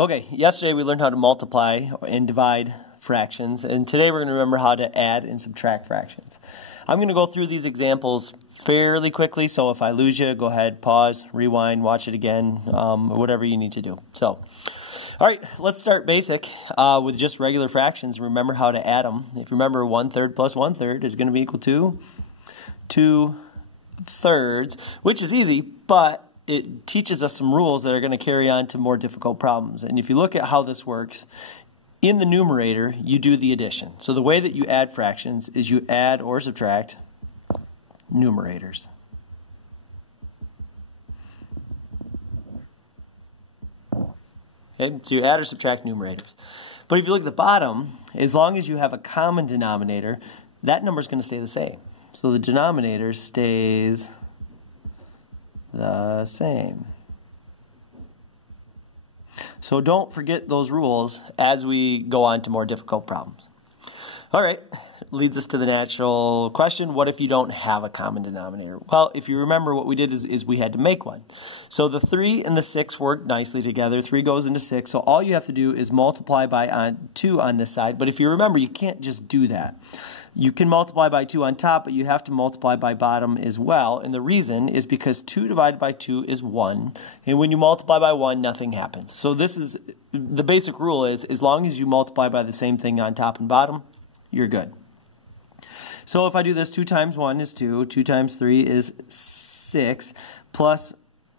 Okay, yesterday we learned how to multiply and divide fractions, and today we're going to remember how to add and subtract fractions. I'm going to go through these examples fairly quickly, so if I lose you, go ahead, pause, rewind, watch it again, whatever you need to do. So, all right, let's start basic with just regular fractions. Remember how to add them. If you remember, 1/3 plus 1/3 is going to be equal to 2/3, which is easy, but it teaches us some rules that are going to carry on to more difficult problems. And if you look at how this works, in the numerator, you do the addition. So the way that you add fractions is you add or subtract numerators. Okay, so you add or subtract numerators. But if you look at the bottom, as long as you have a common denominator, that number is going to stay the same. So the denominator stays the same. So don't forget those rules as we go on to more difficult problems. All right, leads us to the natural question, what if you don't have a common denominator? Well, if you remember, what we did is we had to make one. So the 3 and the 6 work nicely together. 3 goes into 6, so all you have to do is multiply by 2 on this side. But if you remember, you can't just do that. You can multiply by 2 on top, but you have to multiply by bottom as well. And the reason is because 2 divided by 2 is 1. And when you multiply by 1, nothing happens. So this is the basic rule is as long as you multiply by the same thing on top and bottom, you're good. So if I do this, 2 times 1 is 2. 2 times 3 is 6. Plus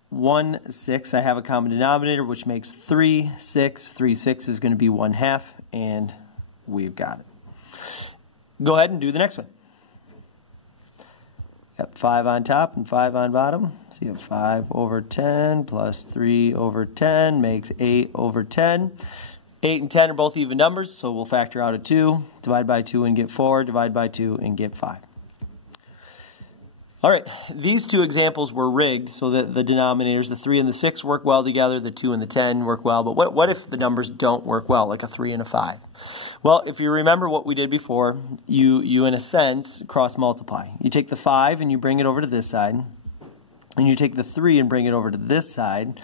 1, 6. I have a common denominator, which makes 3, 6. 3, 6 is going to be 1/2, and we've got it. Go ahead and do the next one. Got 5 on top and 5 on bottom. So you have 5 over 10 plus 3 over 10 makes 8 over 10. 8 and 10 are both even numbers, so we'll factor out a 2. Divide by 2 and get 4. Divide by 2 and get 5. All right, these two examples were rigged so that the denominators, the 3 and the 6, work well together. The 2 and the 10 work well. But what if the numbers don't work well, like a 3 and a 5? Well, if you remember what we did before, you in a sense, cross-multiply. You take the 5 and you bring it over to this side. And you take the 3 and bring it over to this side.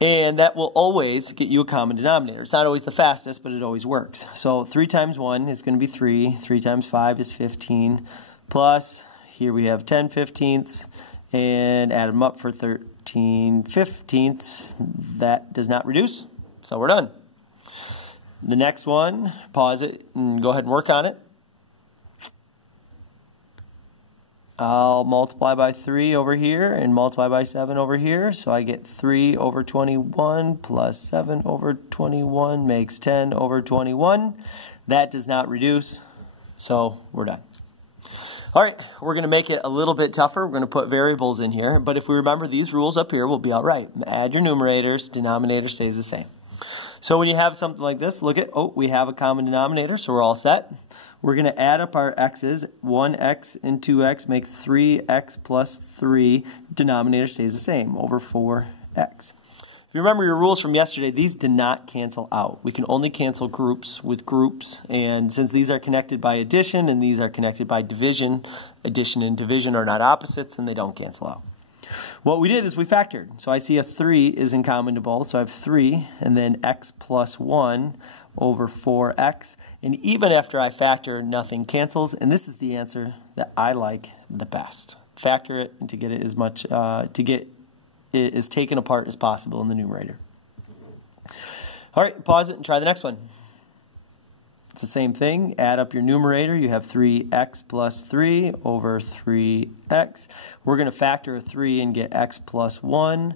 And that will always get you a common denominator. It's not always the fastest, but it always works. So 3 times 1 is going to be 3. 3 times 5 is 15. Plus, here we have 10 fifteenths. And add them up for 13 fifteenths. That does not reduce. So we're done. The next one, pause it and go ahead and work on it. I'll multiply by 3 over here and multiply by 7 over here. So I get 3 over 21 plus 7 over 21 makes 10 over 21. That does not reduce, so we're done. All right, we're going to make it a little bit tougher. We're going to put variables in here. But if we remember these rules up here, we'll be all right. Add your numerators, denominator stays the same. So when you have something like this, look at, we have a common denominator, so we're all set. We're going to add up our x's. 1x and 2x makes 3x plus 3. Denominator stays the same, over 4x. If you remember your rules from yesterday, these do not cancel out. We can only cancel groups with groups, and since these are connected by addition and these are connected by division, addition and division are not opposites and they don't cancel out. What we did is we factored. So I see a 3 is in common to both. So I have 3 and then x plus 1 over 4x. And even after I factor, nothing cancels. And this is the answer that I like the best. Factor it and to get it as much, to get it as taken apart as possible in the numerator. All right, pause it and try the next one. It's the same thing. Add up your numerator. You have 3x plus 3 over 3x. We're going to factor a 3 and get x plus 1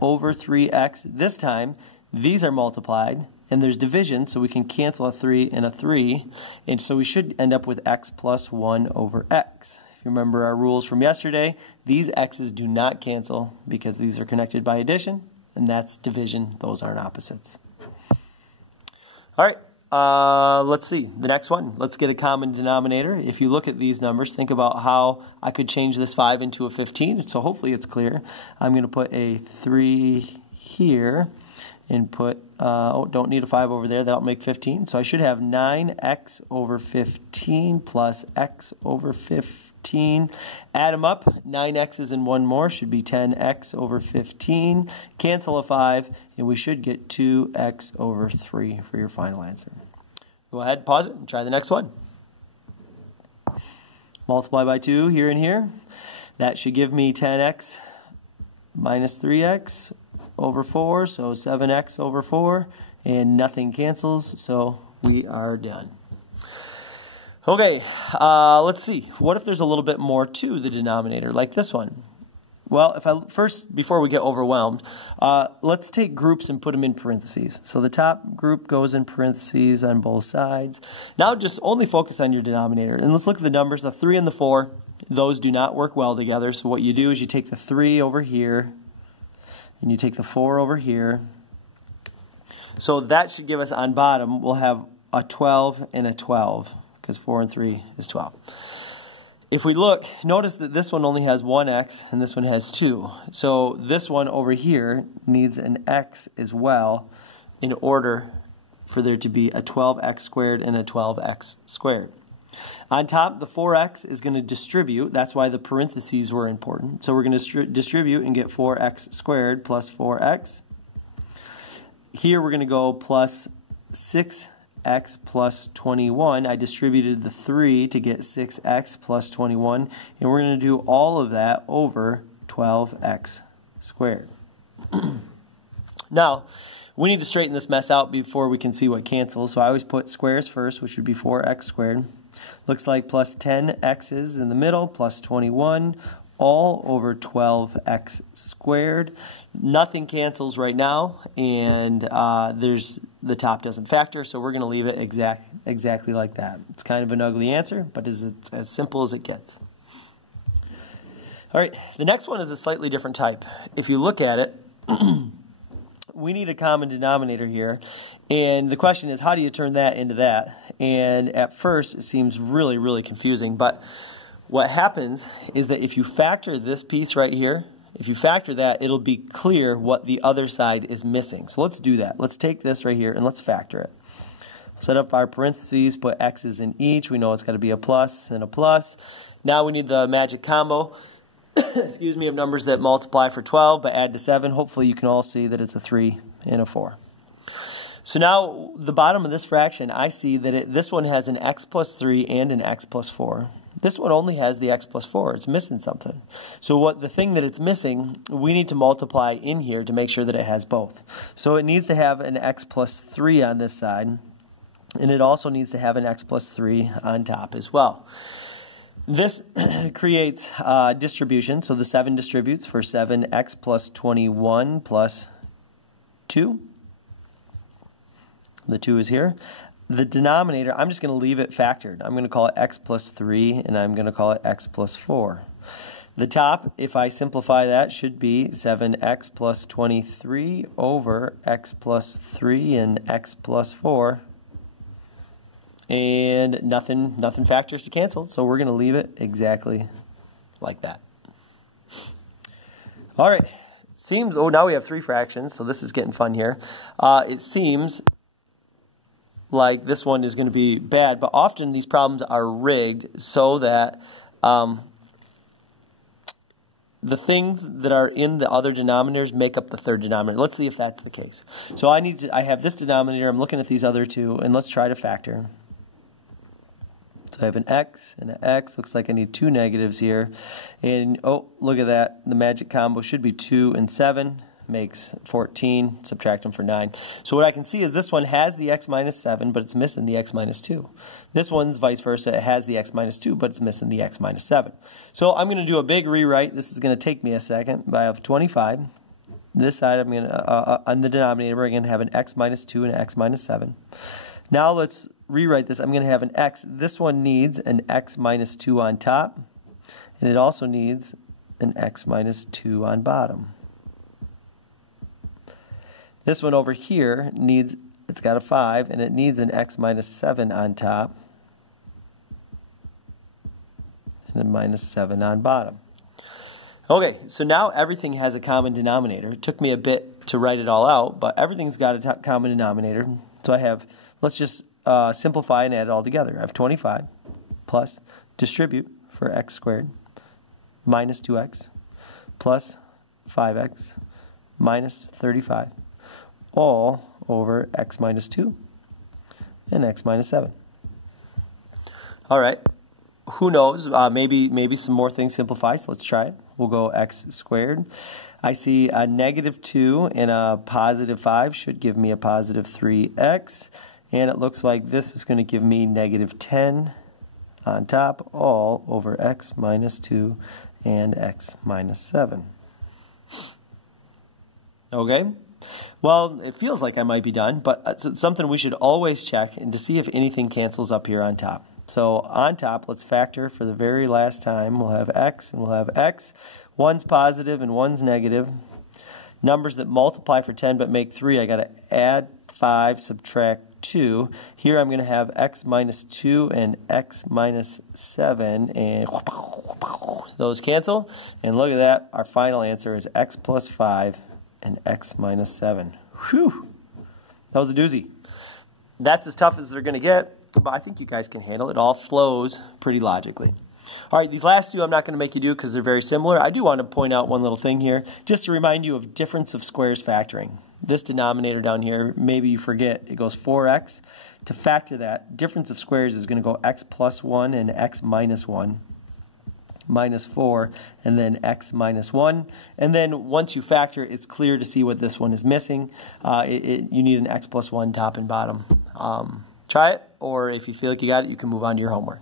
over 3x. This time, these are multiplied, and there's division, so we can cancel a 3 and a 3. And so we should end up with x plus 1 over x. If you remember our rules from yesterday, these x's do not cancel because these are connected by addition, and that's division. Those aren't opposites. All right. Let's see, the next one. Let's get a common denominator. If you look at these numbers, think about how I could change this 5 into a 15. So hopefully it's clear. I'm going to put a 3 here and put, don't need a 5 over there. That'll make 15. So I should have 9x over 15 plus x over 15. 15. Add them up. 9x's and one more should be 10x over 15. Cancel a 5, and we should get 2x over 3 for your final answer. Go ahead, pause it, and try the next one. Multiply by 2 here and here. That should give me 10x minus 3x over 4, so 7x over 4, and nothing cancels, so we are done. Okay, let's see. What if there's a little bit more to the denominator, like this one? Well, before we get overwhelmed, let's take groups and put them in parentheses. So the top group goes in parentheses on both sides. Now just only focus on your denominator. And let's look at the numbers, the 3 and the 4. Those do not work well together. So what you do is you take the 3 over here, and you take the 4 over here. So that should give us, on bottom, we'll have a 12 and a 12, because 4 and 3 is 12. If we look, notice that this one only has one x and this one has 2. So this one over here needs an x as well in order for there to be a 12x squared and a 12x squared. On top, the 4x is going to distribute. That's why the parentheses were important. So we're going to distribute and get 4x squared plus 4x. Here we're going to go plus 6x plus 21. I distributed the 3 to get 6x plus 21. And we're going to do all of that over 12x squared. Now, we need to straighten this mess out before we can see what cancels. So I always put squares first, which would be 4x squared. Looks like plus 10x's in the middle, plus 21, all over 12x squared. Nothing cancels right now, and the top doesn't factor, so we're going to leave it exactly like that. It's kind of an ugly answer, but it's as simple as it gets. All right, the next one is a slightly different type. If you look at it, we need a common denominator here, and the question is, how do you turn that into that? And at first, it seems really, really confusing, but what happens is that if you factor this piece right here, if you factor that, it'll be clear what the other side is missing. So let's do that. Let's take this right here and let's factor it. Set up our parentheses, put x's in each. We know it's got to be a plus and a plus. Now we need the magic combo, excuse me, of numbers that multiply for 12 but add to 7. Hopefully you can all see that it's a 3 and a 4. So now the bottom of this fraction, I see that this one has an x plus 3 and an x plus 4. This one only has the x plus 4. It's missing something. So the thing that it's missing, we need to multiply in here to make sure that it has both. So it needs to have an x plus 3 on this side, and it also needs to have an x plus 3 on top as well. This creates distribution. So the 7 distributes for 7x plus 21 plus 2. The 2 is here. The denominator, I'm just going to leave it factored. I'm going to call it x plus 3, and I'm going to call it x plus 4. The top, if I simplify that, should be 7x plus 23 over x plus 3 and x plus 4. And nothing factors to cancel, so we're going to leave it exactly like that. All right. Seems, now we have 3 fractions, so this is getting fun here. It seems like this one is going to be bad, but often these problems are rigged so that the things that are in the other denominators make up the third denominator. Let's see if that's the case. So I have this denominator, I'm looking at these other two, and let's try to factor. So I have an x and an x. Looks like I need 2 negatives here. And, oh, look at that. The magic combo should be 2 and 7. Makes 14, subtract them for 9. So what I can see is this one has the x minus 7, but it's missing the x minus 2. This one's vice versa. It has the x minus 2, but it's missing the x minus 7. So I'm going to do a big rewrite. This is going to take me a second. But I have 25. This side, I'm going to, on the denominator, we're going to have an x minus 2 and an x minus 7. Now let's rewrite this. I'm going to have an x. This one needs an x minus 2 on top, and it also needs an x minus 2 on bottom. This one over here needs, it's got a 5, and it needs an x minus 7 on top and a minus 7 on bottom. Okay, so now everything has a common denominator. It took me a bit to write it all out, but everything's got a common denominator. So I have, let's just simplify and add it all together. I have 25 plus distribute for x squared minus 2x plus 5x minus 35 all over x minus 2 and x minus 7. All right, who knows? Maybe some more things simplify, so let's try it. We'll go x squared. I see a negative 2 and a positive 5 should give me a positive 3x. And it looks like this is going to give me negative 10 on top, all over x minus 2 and x minus 7. Okay? Well, it feels like I might be done, but it's something we should always check and to see if anything cancels up here on top. So on top, let's factor for the very last time. We'll have x and we'll have x. One's positive and one's negative. Numbers that multiply for 10 but make 3, I got to add 5, subtract 2. Here I'm going to have x minus 2 and x minus 7, and those cancel. And look at that, our final answer is x plus 5 and x minus 7. Whew, that was a doozy. That's as tough as they're going to get, but I think you guys can handle it. It all flows pretty logically. All right, these last two I'm not going to make you do because they're very similar. I do want to point out one little thing here, just to remind you of difference of squares factoring. This denominator down here, maybe you forget, it goes 4x. To factor that, difference of squares is going to go x plus 1 and x minus 1, minus 4, and then x minus 1. And then once you factor, it's clear to see what this one is missing. You need an x plus 1 top and bottom. Try it, or if you feel like you got it, you can move on to your homework.